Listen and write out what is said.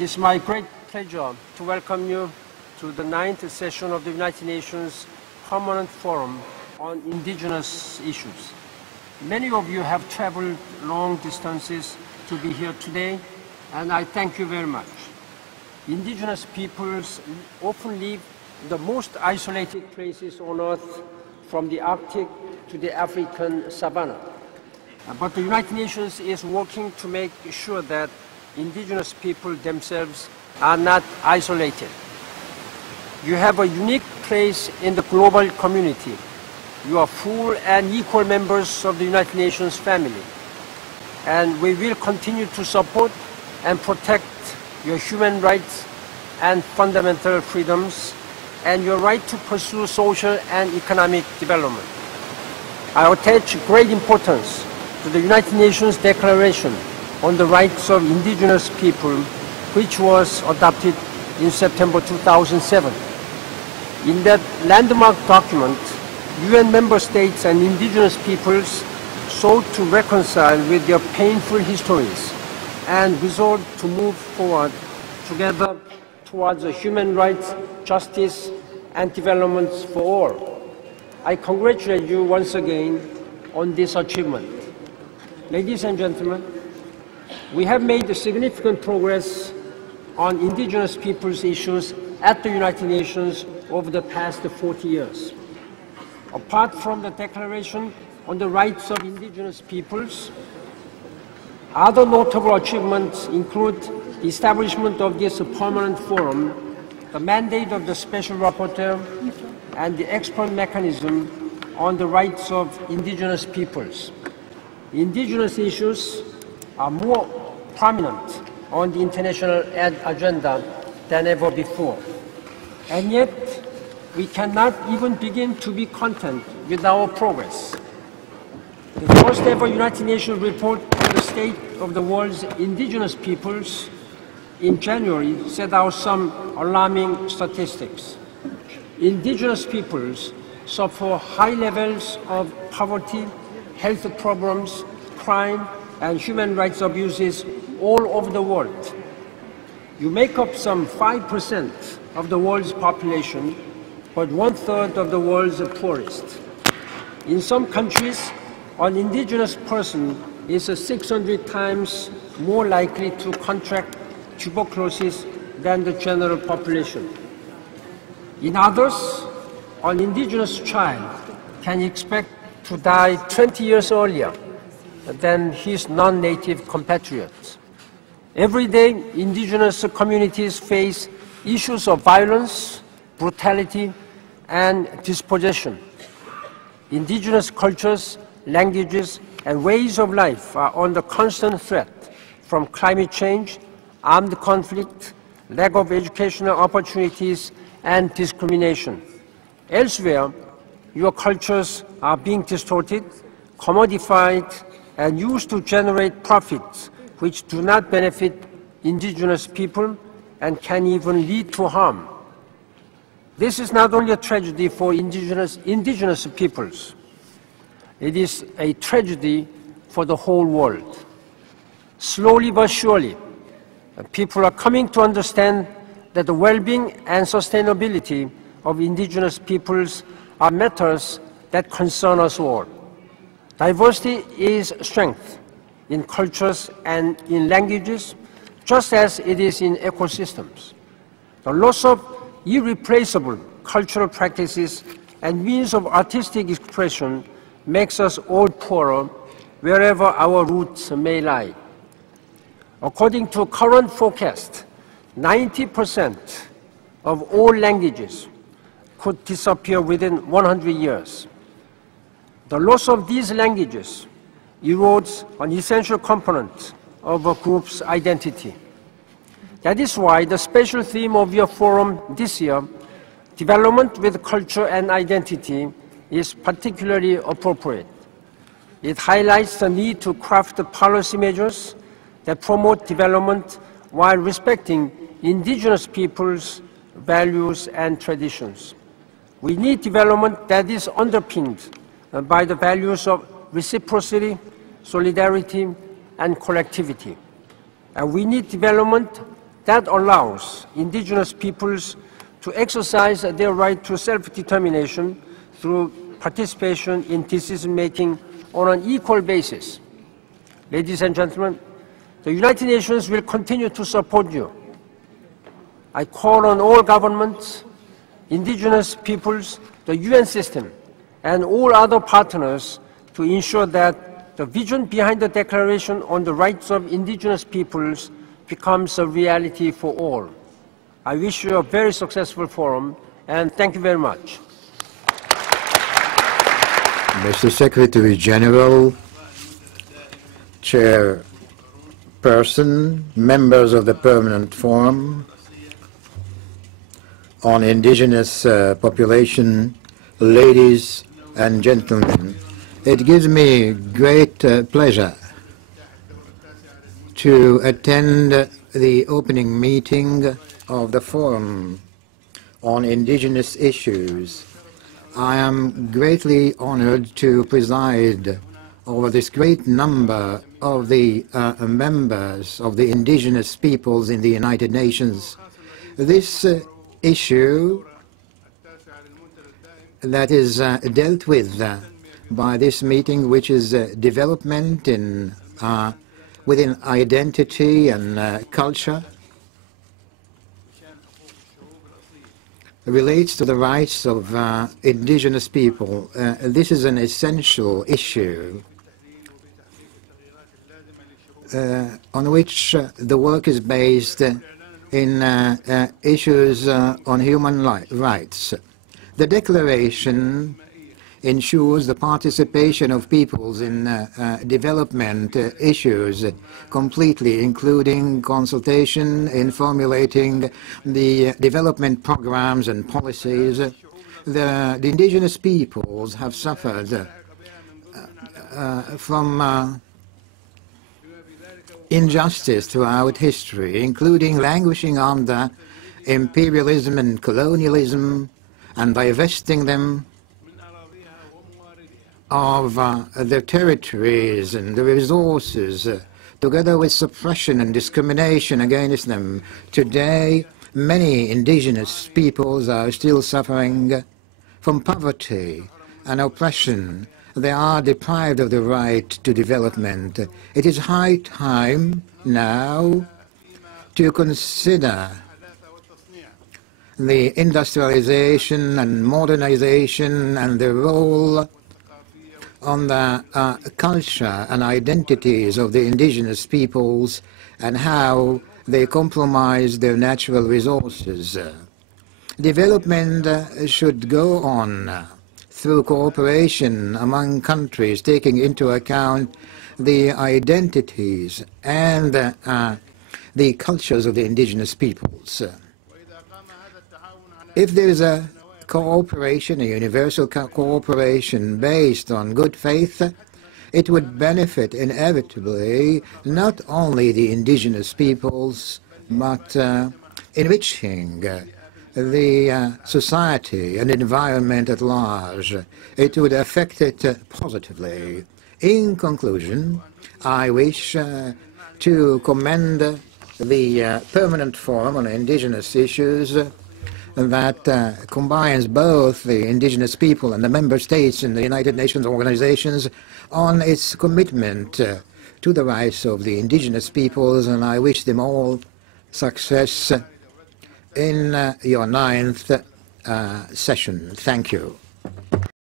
It is my great pleasure to welcome you to the 9th session of the United Nations Permanent Forum on Indigenous Issues. Many of you have traveled long distances to be here today, and I thank you very much. Indigenous peoples often live in the most isolated places on Earth, from the Arctic to the African savanna. But the United Nations is working to make sure that indigenous people themselves are not isolated. You have a unique place in the global community. You are full and equal members of the United Nations family. And we will continue to support and protect your human rights and fundamental freedoms and your right to pursue social and economic development. I attach great importance to the United Nations Declaration on the Rights of Indigenous People, which was adopted in September 2007. In that landmark document, UN member states and indigenous peoples sought to reconcile with their painful histories and resolved to move forward together towards human rights, justice, and development for all. I congratulate you once again on this achievement. Ladies and gentlemen, we have made significant progress on indigenous peoples' issues at the United Nations over the past 40 years. Apart from the Declaration on the Rights of Indigenous Peoples, other notable achievements include the establishment of this permanent forum, the mandate of the Special Rapporteur, and the expert mechanism on the rights of indigenous peoples. Indigenous issues are more prominent on the international agenda than ever before. And yet, we cannot even begin to be content with our progress. The first ever United Nations report on the state of the world's indigenous peoples in January set out some alarming statistics. Indigenous peoples suffer high levels of poverty, health problems, crime, and human rights abuses all over the world. You make up some 5% of the world's population, but 1/3 of the world's poorest. In some countries, an indigenous person is 600 times more likely to contract tuberculosis than the general population. In others, an indigenous child can expect to die 20 years earlier than his non-native compatriots. Every day, indigenous communities face issues of violence, brutality, and dispossession. Indigenous cultures, languages, and ways of life are under constant threat from climate change, armed conflict, lack of educational opportunities, and discrimination. Elsewhere, your cultures are being distorted, commodified, and used to generate profits which do not benefit indigenous people and can even lead to harm. This is not only a tragedy for indigenous peoples, it is a tragedy for the whole world. Slowly but surely, people are coming to understand that the well-being and sustainability of indigenous peoples are matters that concern us all. Diversity is strength in cultures and in languages, just as it is in ecosystems. The loss of irreplaceable cultural practices and means of artistic expression makes us all poorer wherever our roots may lie. According to current forecast, 90% of all languages could disappear within 100 years. The loss of these languages erodes an essential component of a group's identity. That is why the special theme of your forum this year, Development with Culture and Identity, is particularly appropriate. It highlights the need to craft policy measures that promote development while respecting indigenous peoples' values and traditions. We need development that is underpinned by the values of reciprocity, solidarity, and collectivity. And we need development that allows indigenous peoples to exercise their right to self-determination through participation in decision-making on an equal basis. Ladies and gentlemen, the United Nations will continue to support you. I call on all governments, indigenous peoples, the UN system, and all other partners to ensure that the vision behind the Declaration on the Rights of Indigenous Peoples becomes a reality for all. I wish you a very successful forum, and thank you very much. Mr. Secretary General, Chairperson, members of the Permanent Forum on Indigenous Population, ladies and gentlemen, it gives me great pleasure to attend the opening meeting of the Forum on Indigenous Issues. I am greatly honored to preside over this great number of the members of the indigenous peoples in the United Nations. This issue that is dealt with by this meeting, which is development in within identity and culture, relates to the rights of indigenous people. This is an essential issue on which the work is based in issues on human rights. The Declaration ensures the participation of peoples in development issues completely, including consultation in formulating the development programs and policies. The indigenous peoples have suffered from injustice throughout history, including languishing under imperialism and colonialism and divesting them of their territories and the resources, together with suppression and discrimination against them. Today, many indigenous peoples are still suffering from poverty and oppression. They are deprived of the right to development. It is high time now to consider the industrialization and modernization and the role on the culture and identities of the indigenous peoples and how they compromise their natural resources. Development should go on through cooperation among countries, taking into account the identities and the cultures of the indigenous peoples. If there is a cooperation, a universal cooperation based on good faith, it would benefit inevitably not only the indigenous peoples, but enriching the society and environment at large. It would affect it positively. In conclusion, I wish to commend the Permanent Forum on Indigenous Issues that combines both the indigenous people and the member states in the United Nations organizations on its commitment to the rights of the indigenous peoples, and I wish them all success in your 9th session. Thank you.